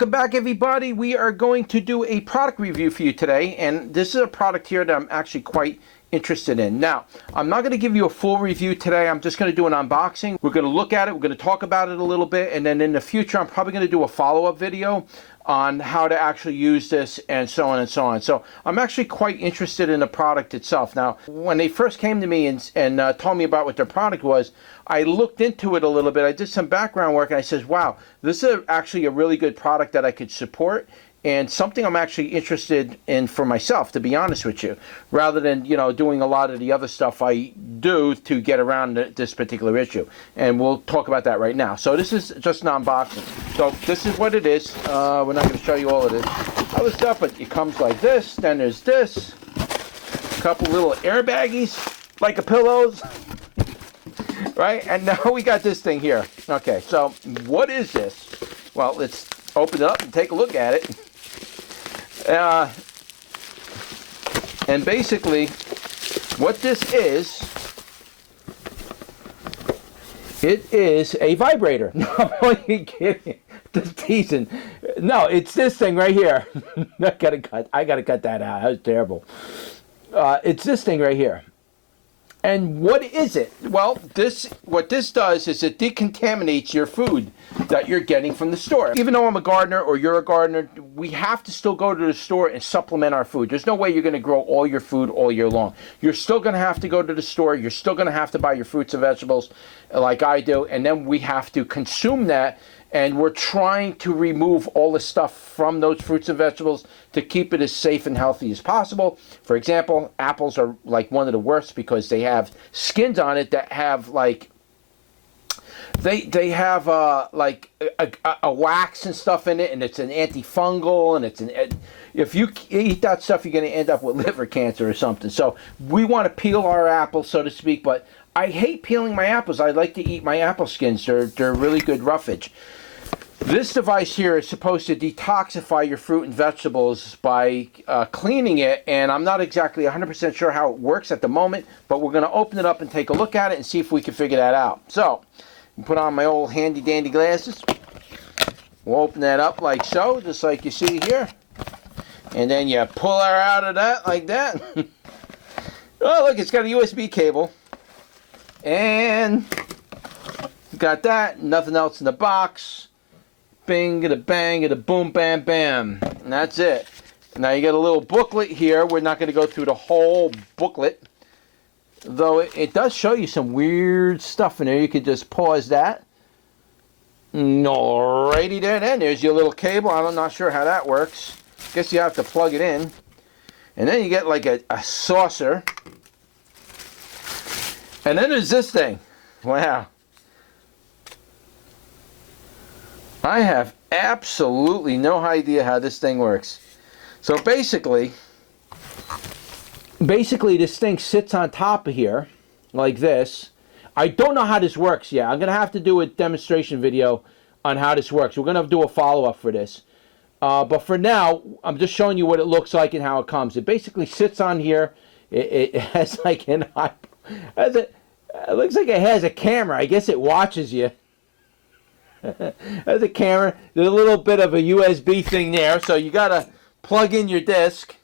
Welcome back, everybody. We are going to do a product review for you today, and this is a product here that I'm actually quite interested in. Now, I'm not going to give you a full review today. I'm just going to do an unboxing. We're going to look at it. We're going to talk about it a little bit, and then in the future, I'm probably going to do a follow-up video on how to actually use this and so on and so on. So I'm actually quite interested in the product itself. Now, when they first came to me and told me about what their product was, I looked into it a little bit. I did some background work, and I says, wow, this is actually a really good product that I could support, and something I'm actually interested in for myself, to be honest with you, rather than, you know, doing a lot of the other stuff I do to get around this particular issue. And we'll talk about that right now. So this is just an unboxing. So this is what it is. We're not going to show you all of this other stuff, but it comes like this. Then there's this. A couple little air baggies, like a pillows. Right? And now we got this thing here. Okay, so what is this? Well, let's open it up and take a look at it. And basically, what this is, it is a vibrator. No, I'm only kidding. Just teasing. No, it's this thing right here. I gotta cut that out. That was terrible. It's this thing right here. And what is it? Well, what this does is it decontaminates your food that you're getting from the store. Even though I'm a gardener or you're a gardener, we have to still go to the store and supplement our food. There's no way you're going to grow all your food all year long. You're still going to have to go to the store. You're still going to have to buy your fruits and vegetables like I do. And then we have to consume that. And we're trying to remove all the stuff from those fruits and vegetables to keep it as safe and healthy as possible. For example, apples are like one of the worst because they have skins on it that have like, they have like a wax and stuff in it, and it's an antifungal, and it's if you eat that stuff, you're going to end up with liver cancer or something. So we want to peel our apples, so to speak, but I hate peeling my apples. I like to eat my apple skins. They're really good roughage. This device here is supposed to detoxify your fruit and vegetables by cleaning it, and I'm not exactly 100% sure how it works at the moment, but we're going to open it up and take a look at it and see if we can figure that out. So, put on my old handy dandy glasses. We'll open that up like so, just like you see here. And then you pull her out of that like that. Oh, look, it's got a USB cable. And got that, nothing else in the box. Bing, a bang, a boom, bam, bam. And that's it. Now you got a little booklet here. We're not going to go through the whole booklet, though it does show you some weird stuff in there. You could just pause that. Alrighty there, then there's your little cable. I'm not sure how that works. Guess you have to plug it in. And then you get like a saucer. And then there's this thing. Wow. I have absolutely no idea how this thing works. So basically this thing sits on top of here like this. I don't know how this works yet. I'm going to have to do a demonstration video on how this works. We're going to do a follow-up for this. But for now, I'm just showing you what it looks like and how it comes. It basically sits on here. It has like it looks like it has a camera. I guess it watches you. There's a camera. There's a little bit of a USB thing there, so you gotta plug in your disc.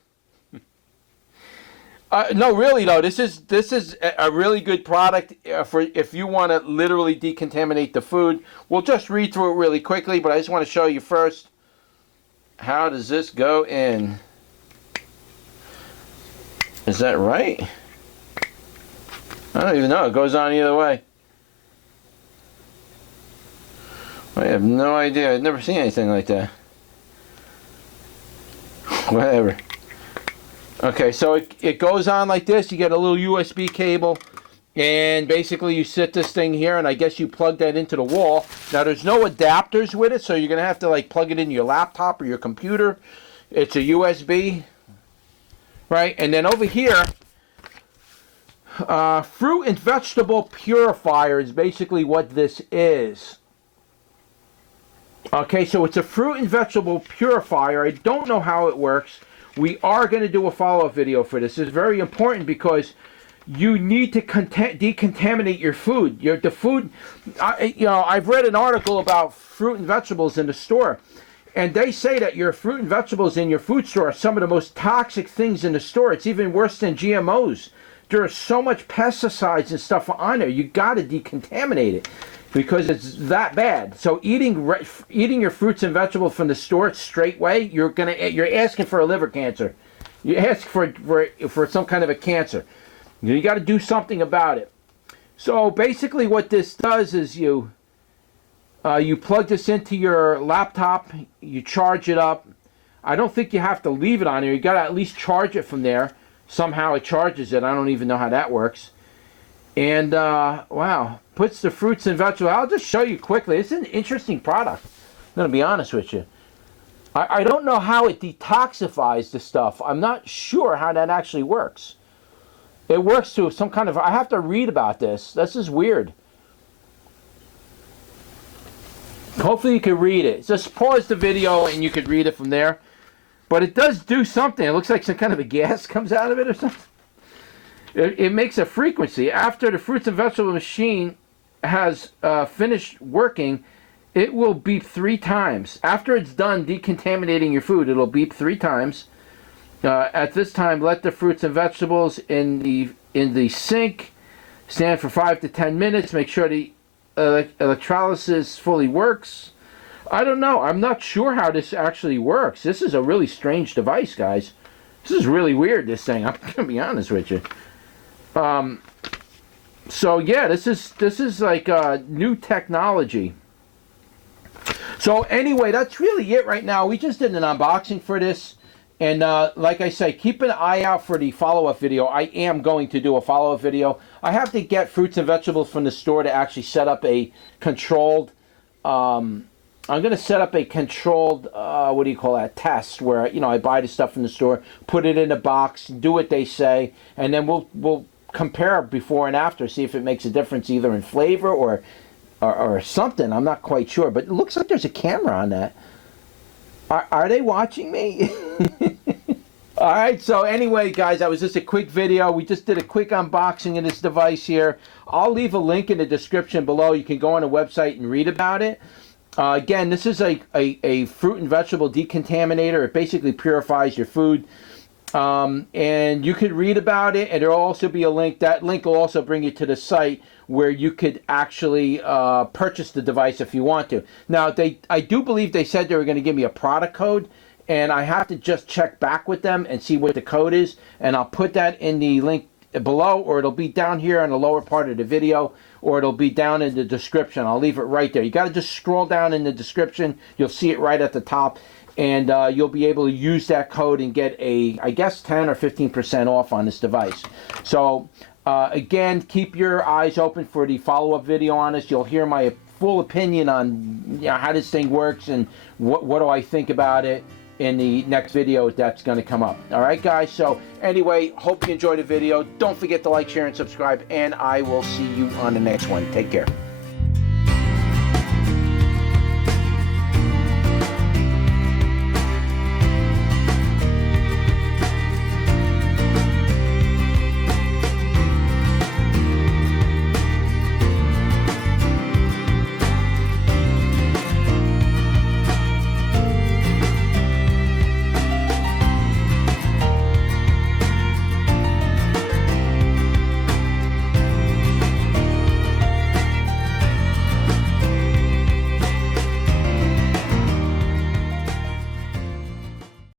No, really though, this is a really good product for if you want to literally decontaminate the food. We'll just read through it really quickly, but I just want to show you first. How does this go in? Is that right? I don't even know. It goes on either way. I have no idea. I've never seen anything like that. Whatever. Okay, so it goes on like this. You get a little USB cable, and basically you sit this thing here, and I guess you plug that into the wall. Now there's no adapters with it, so you're going to have to like plug it into your laptop or your computer. It's a USB, right? And then over here, fruit and vegetable purifier is basically what this is. Okay, so it's a fruit and vegetable purifier. I don't know how it works. We are going to do a follow-up video for this. It's very important because you need to decontaminate your food. The food, I've read an article about fruit and vegetables in the store, And they say that your fruit and vegetables in your food store are some of the most toxic things in the store. It's even worse than GMOs. There's so much pesticides and stuff on there. You got to decontaminate it because it's that bad. So eating your fruits and vegetables from the store straight way, you're asking for a liver cancer. You ask for some kind of a cancer. You got to do something about it. So basically, what this does is you plug this into your laptop, you charge it up. I don't think you have to leave it on there. You got to at least charge it from there. Somehow it charges it. I don't even know how that works. And wow, puts the fruits and vegetables. I'll just show you quickly. It's an interesting product. I'm going to be honest with you. I don't know how it detoxifies the stuff. I'm not sure how that actually works. It works through some kind of... I have to read about this. This is weird. Hopefully you can read it. Just pause the video and you could read it from there. But it does do something. It looks like some kind of a gas comes out of it or something. It makes a frequency. After the fruits and vegetable machine has finished working, it will beep 3 times. After it's done decontaminating your food, it'll beep 3 times. At this time, let the fruits and vegetables in the sink stand for 5 to 10 minutes. Make sure the electrolysis fully works. I don't know. I'm not sure how this actually works. This is a really strange device, guys. This is really weird, this thing. I'm going to be honest with you. So yeah, this is like new technology. So anyway, that's really it right now. We just did an unboxing for this. And like I say, keep an eye out for the follow-up video. I am going to do a follow-up video. I have to get fruits and vegetables from the store to actually set up a controlled... I'm going to set up a controlled, what do you call that, test where, you know, I buy the stuff from the store, put it in a box, do what they say, and then we'll compare before and after, see if it makes a difference either in flavor or something. I'm not quite sure, but it looks like there's a camera on that. Are they watching me? All right, so anyway, guys, that was just a quick video. We just did a quick unboxing of this device here. I'll leave a link in the description below. You can go on the website and read about it. Again, this is a fruit and vegetable decontaminator. It basically purifies your food. And you could read about it, and there will also be a link. That link will also bring you to the site where you could actually purchase the device if you want to. Now, I do believe they said they were going to give me a product code, and I have to just check back with them and see what the code is, and I'll put that in the link below, or it'll be down here on the lower part of the video, or it'll be down in the description. I'll leave it right there. You got to just scroll down in the description. You'll see it right at the top, and you'll be able to use that code and get a, I guess, 10 or 15% off on this device. So again, keep your eyes open for the follow-up video on this. You'll hear my full opinion on, you know, how this thing works and what do I think about it in the next video that's going to come up. All right, guys? So anyway, hope you enjoyed the video. Don't forget to like, share, and subscribe, and I will see you on the next one. Take care.